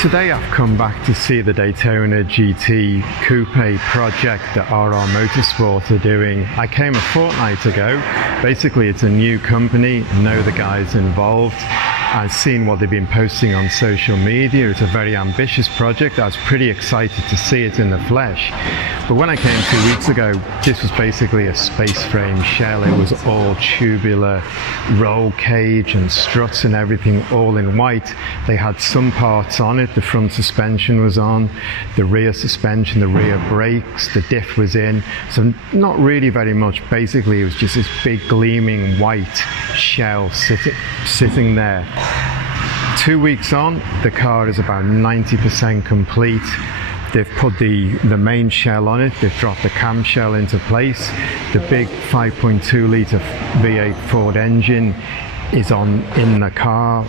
Today I've come back to see the Daytona GT Coupe project that RR Motorsport are doing. I came a fortnight ago. Basically it's a new company, know the guys involved. I've seen what they've been posting on social media. It's a very ambitious project. I was pretty excited to see it in the flesh. But when I came 2 weeks ago, this was basically a space frame shell. It was all tubular, roll cage and struts and everything all in white. They had some parts on it. The front suspension was on, the rear suspension, the rear brakes, the diff was in. So not really very much. Basically it was just this big gleaming white shell sitting there. 2 weeks on, the car is about 90% complete. They've put the main shell on it, they've dropped the camshell into place. The big 5.2 litre V8 Ford engine is in the car.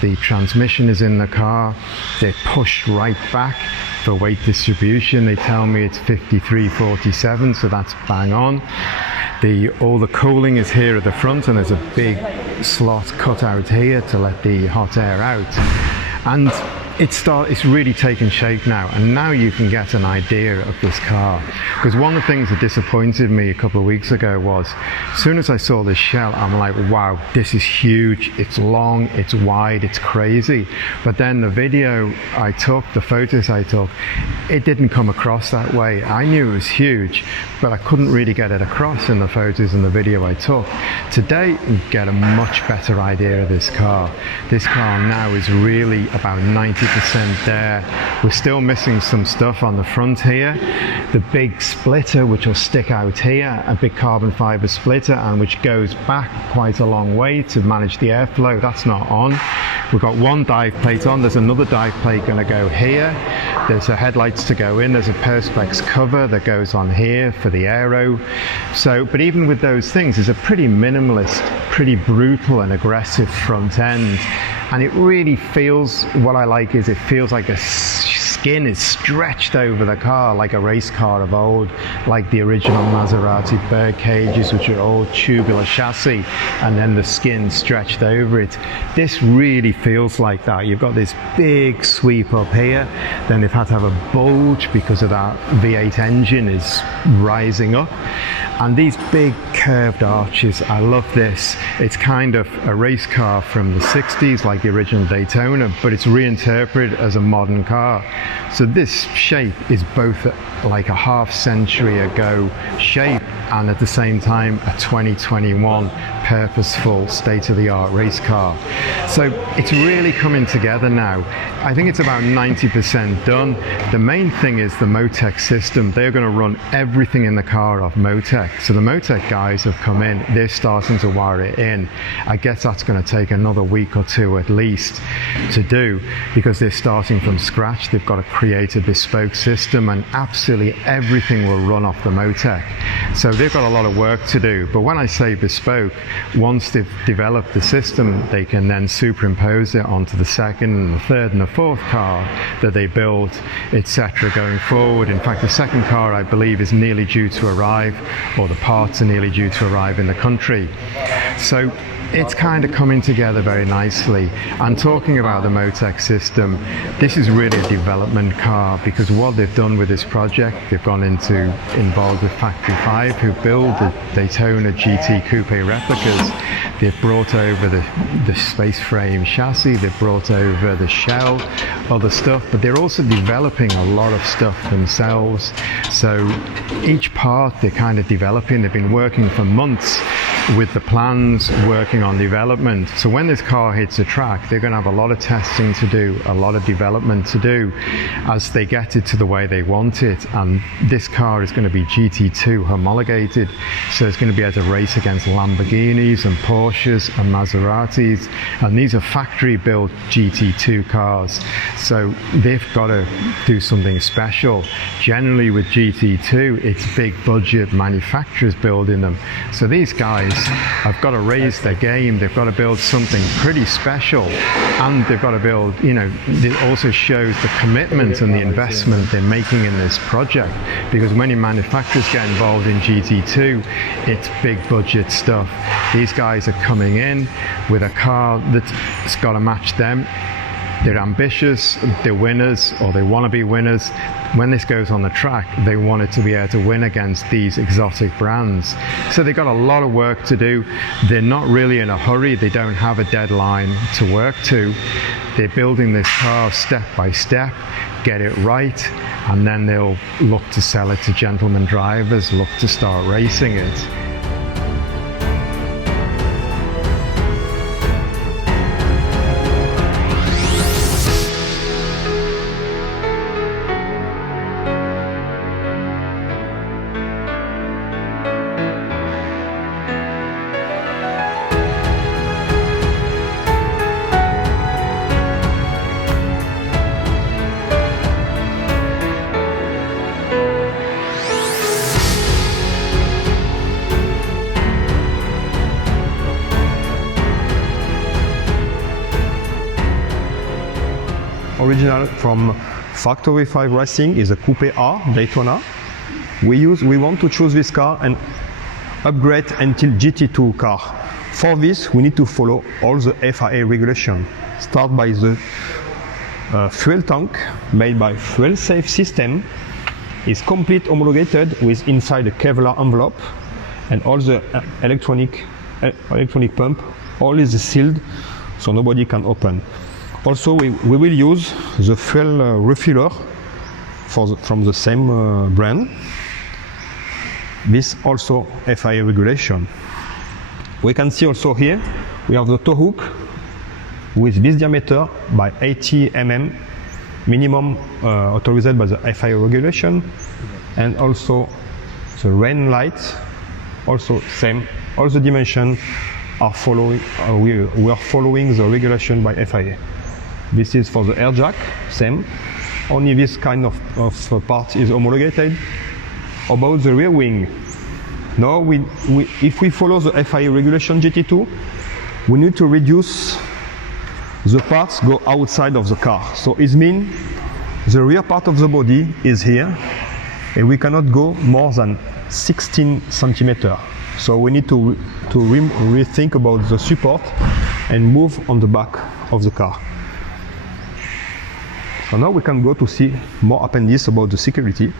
The transmission is in the car. They're pushed right back for weight distribution. They tell me it's 53/47, so that's bang on. All the cooling is here at the front, and there's a big slot cut out here to let the hot air out. And it's really taken shape now, and now you can get an idea of this car. Because one of the things that disappointed me a couple of weeks ago was, as soon as I saw this shell, I'm like, wow, this is huge, it's long, it's wide, it's crazy. But then the video I took, the photos I took, it didn't come across that way. I knew it was huge, but I couldn't really get it across in the photos and the video I took. Today, you get a much better idea of this car. This car now is really about 90% there. We're still missing some stuff on the front here. The big splitter, which will stick out here, a big carbon fiber splitter, and which goes back quite a long way to manage the airflow, that's not on. We've got one dive plate on, there's another dive plate going to go here. There's the headlights to go in, there's a perspex cover that goes on here for the aero. So, but even with those things, it's a pretty minimalist, pretty brutal and aggressive front end. And it really feels, what I like is it feels like a skin is stretched over the car like a race car of old, like the original Maserati bird cages, which are all tubular chassis, and then the skin stretched over it. This really feels like that. You've got this big sweep up here, then they've had to have a bulge because of that V8 engine is rising up, and these big curved arches. I love this. It's kind of a race car from the 60s, like the original Daytona, but it's reinterpreted as a modern car. So this shape is both like a half-century ago shape and at the same time a 2021 purposeful state-of-the-art race car. So it's really coming together now. I think it's about 90% done. The main thing is the Motec system. They're going to run everything in the car off Motec. So the Motec guys have come in, they're starting to wire it in. I guess that's going to take another week or two at least to do, because they're starting from scratch. They've got to create a bespoke system, and absolutely everything will run off the Motec. So they've got a lot of work to do. But when I say bespoke, once they've developed the system, they can then superimpose it onto the second and the third and the fourth car that they build, etc. going forward. In fact, the second car, I believe, is nearly due to arrive, or the parts are nearly due to arrive in the country. So it's kind of coming together very nicely. And talking about the Motec system, this is really a development car, because what they've done with this project, they've gone involved with Factory 5, who build the Daytona GT Coupe replicas. They've brought over the space frame chassis, they've brought over the shell, other stuff, but they're also developing a lot of stuff themselves. So each part they're kind of developing. They've been working for months with the plans, working on development. So when this car hits a track, they're going to have a lot of testing to do, a lot of development to do as they get it to the way they want it. And this car is going to be GT2 homologated, so it's going to be able to race against Lamborghinis and Porsches and Maseratis, and these are factory built GT2 cars, so they've got to do something special. Generally with GT2, it's big budget manufacturers building them, so these guys have got to raise their game. They've got to build something pretty special, and they've got to build, you know, it also shows the commitment and the investment they're making in this project, because many manufacturers get involved in GT2, it's big budget stuff. These guys are coming in with a car that's got to match them. They're ambitious, they're winners, or they want to be winners. When this goes on the track, they want it to be able to win against these exotic brands. So they've got a lot of work to do. They're not really in a hurry. They don't have a deadline to work to. They're building this car step by step, get it right, and then they'll look to sell it to gentleman drivers, look to start racing it. Original from Factory 5 Racing is a Coupe-R Daytona. We want to choose this car and upgrade until GT2 car. For this, we need to follow all the FIA regulation. Start by the fuel tank made by Fuel Safe System. Is complete homologated with inside a Kevlar envelope, and all the electronic pump, all is sealed so nobody can open. Also, we will use the fuel refiller from the same brand. This also FIA regulation. We can see also here, we have the tow hook with this diameter by 80 mm, minimum authorized by the FIA regulation, and also the rain light, also same. All the dimensions are following. We are following the regulation by FIA. This is for the air jack, same. Only this kind of part is homologated. About the rear wing, now if we follow the FIA regulation GT2, we need to reduce the parts go outside of the car. So it means the rear part of the body is here, and we cannot go more than 16 centimeters. So we need to rethink about the support and move on the back of the car. So now we can go to see more appendices about the security.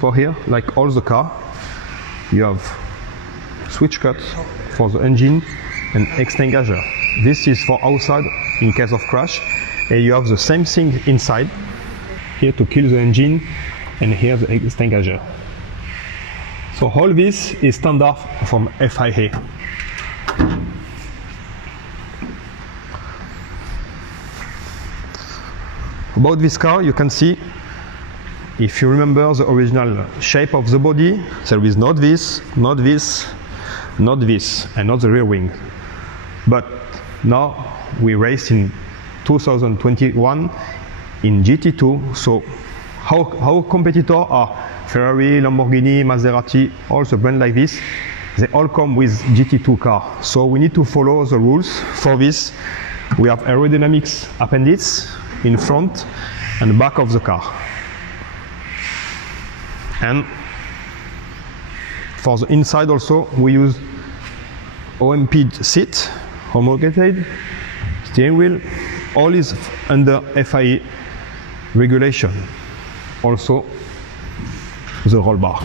For here, like all the car, you have switch cut for the engine and extinguisher. This is for outside in case of crash, and you have the same thing inside. Here to kill the engine, and here the extinguisher. So all this is standard from FIA. About this car, you can see, if you remember the original shape of the body, there is not this, not this, not this, and not the rear wing. But now we race in 2021 in GT2, so our competitors are Ferrari, Lamborghini, Maserati, all the brands like this, they all come with GT2 car. So we need to follow the rules. For this, we have aerodynamics appendices in front and back of the car. And for the inside also, we use OMP seat, homologated, steering wheel, all is under FIA regulation. Also the roll bar.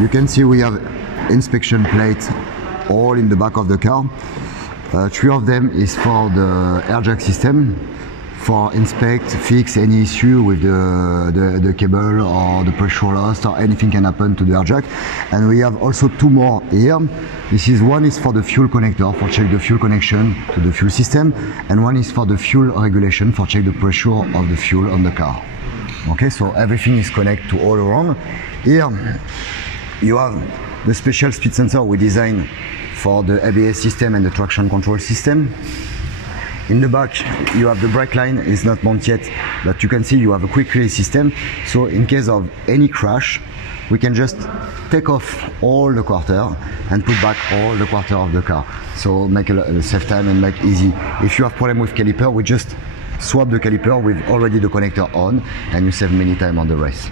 You can see we have inspection plates all in the back of the car. 3 of them is for the air jack system, for inspect, fix any issue with the cable or the pressure loss, or anything can happen to the air jack. And we have also 2 more here. One is for the fuel connector, for check the fuel connection to the fuel system, and one is for the fuel regulation, for check the pressure of the fuel on the car. Okay, so everything is connected to all around. Here you have the special speed sensor we designed for the ABS system and the traction control system. In the back, you have the brake line, it's not mounted yet, but you can see you have a quick release system. So in case of any crash, we can just take off all the quarter and put back all the quarter of the car. So make a save time and make easy. If you have problem with caliper, we just swap the caliper with already the connector on, and you save many time on the race.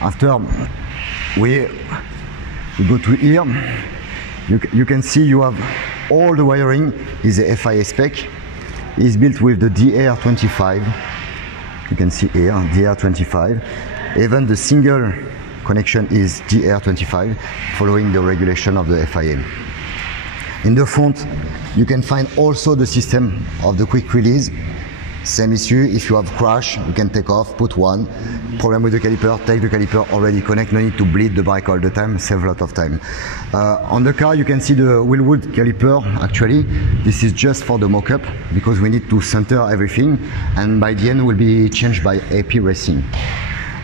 After we go to here, you can see you have all the wiring is a FIA spec. It's built with the DR25. You can see here DR25. Even the single connection is DR25, following the regulation of the FIA. In the front, you can find also the system of the quick release. Same issue, if you have crash, you can take off, put one. Problem with the caliper, take the caliper, already connect, no need to bleed the brake all the time, save a lot of time. On the car, you can see the wheelwood caliper. Actually, this is just for the mock-up, because we need to center everything, and by the end will be changed by AP Racing.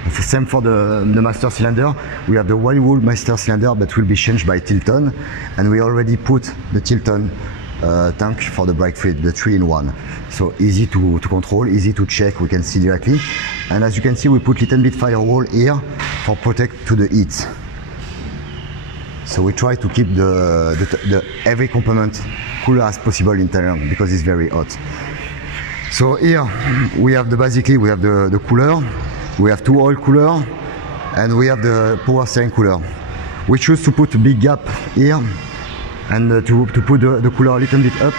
It's the same for the master cylinder. We have the wheelwood master cylinder, but will be changed by Tilton, and we already put the Tilton tank for the brake fluid, the 3-in-1. So easy to control, easy to check, we can see directly. And as you can see, we put little bit firewall here for protect to the heat. So we try to keep the every component cooler as possible in Thailand, because it's very hot. So here we have basically we have the cooler, we have two oil cooler, and we have the power steering cooler. We choose to put a big gap here, and to put the cooler a little bit up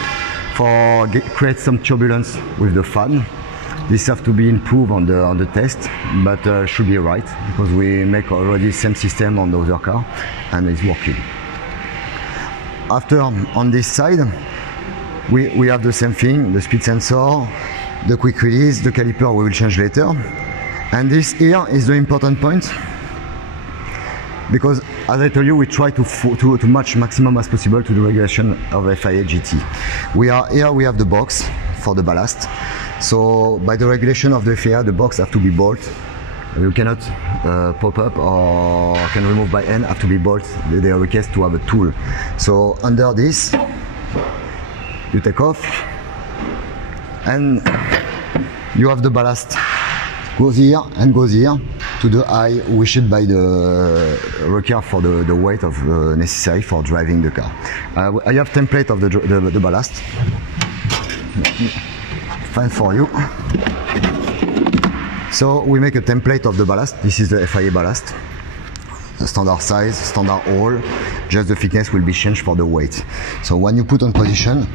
for create some turbulence with the fan. This have to be improved on the test, but should be right, because we make already same system on the other car and it's working. After, on this side, we have the same thing, the speed sensor, the quick release, the caliper we will change later. And this here is the important point, because as I told you, we try to match maximum as possible to the regulation of FIA GT. Here we have the box for the ballast. So by the regulation of the FIA, the box have to be bolted. You cannot pop up or can remove by hand, have to be bolted. They request to have a tool. So under this, you take off, and you have the ballast. Goes here and goes here to the eye wished by the racecar for the weight of necessary for driving the car. I have template of the ballast. Fine for you. So we make a template of the ballast. This is the FIA ballast. Standard size, standard hole. Just the thickness will be changed for the weight. So when you put on position,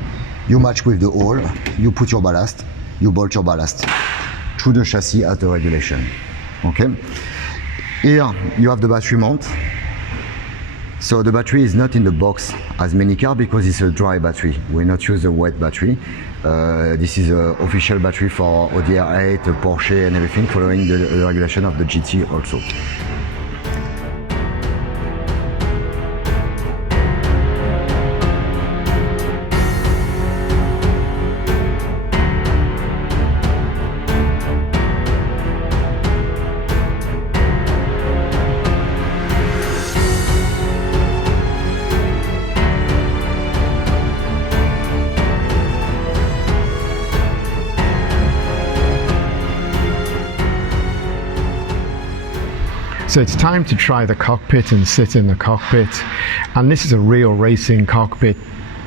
you match with the hole. You put your ballast. You bolt your ballast through the chassis as the regulation. Okay. Here you have the battery mount. So the battery is not in the box as many cars, because it's a dry battery. We not use a wet battery. This is an official battery for ODR8, Porsche and everything, following the regulation of the GT also. So it's time to try the cockpit and sit in the cockpit, and this is a real racing cockpit.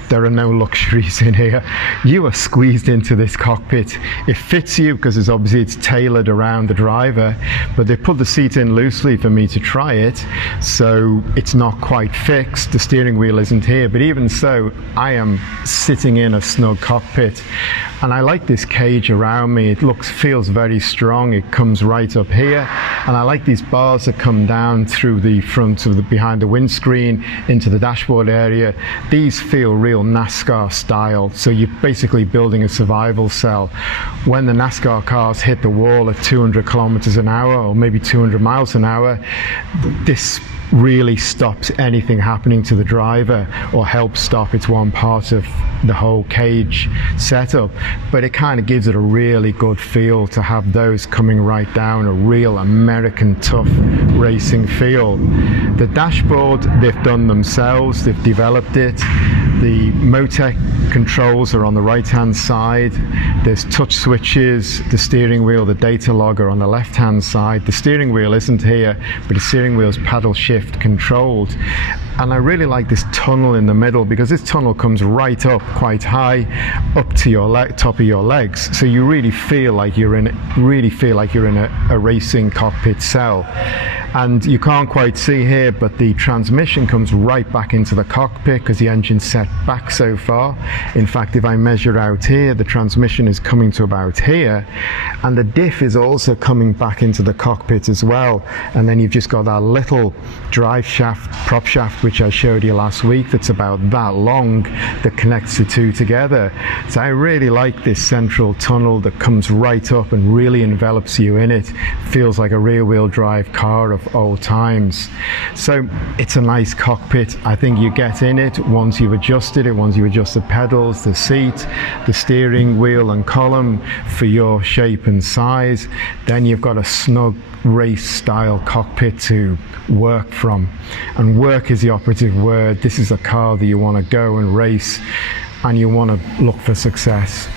There are no luxuries in here. You are squeezed into this cockpit. It fits you because it's tailored around the driver, but they put the seat in loosely for me to try it, so it's not quite fixed. The steering wheel isn't here, but even so, I am sitting in a snug cockpit. And I like this cage around me. It feels very strong. It comes right up here. And I like these bars that come down through the front of behind the windscreen into the dashboard area. These feel real NASCAR style. So you're basically building a survival cell. When the NASCAR cars hit the wall at 200 kilometers an hour or maybe 200 miles an hour, this really stops anything happening to the driver, or helps stop. It's one part of the whole cage setup, but it kind of gives it a really good feel to have those coming right down, a real American tough racing feel. The dashboard they've done themselves, they've developed it. The The Motec controls are on the right hand side. There's touch switches, the steering wheel, the data logger on the left hand side. The steering wheel isn't here, but the steering wheel is paddle shift controlled. And I really like this tunnel in the middle, because this tunnel comes right up quite high, up to your top of your legs. So you really feel like you're in a racing cockpit cell. And you can't quite see here, but the transmission comes right back into the cockpit because the engine's set back so far. In fact, if I measure out here, the transmission is coming to about here, and the diff is also coming back into the cockpit as well. And then you've just got that little drive shaft, prop shaft, which I showed you last week, that's about that long, that connects the two together. So I really like this central tunnel that comes right up and really envelops you in it. Feels like a rear-wheel drive car of old times. So it's a nice cockpit. I think you get in it once you've adjusted it, once you adjust the pedals, the seat, the steering wheel and column for your shape and size, then you've got a snug race style cockpit to work from. And work is the operative word. This is a car that you want to go and race, and you want to look for success.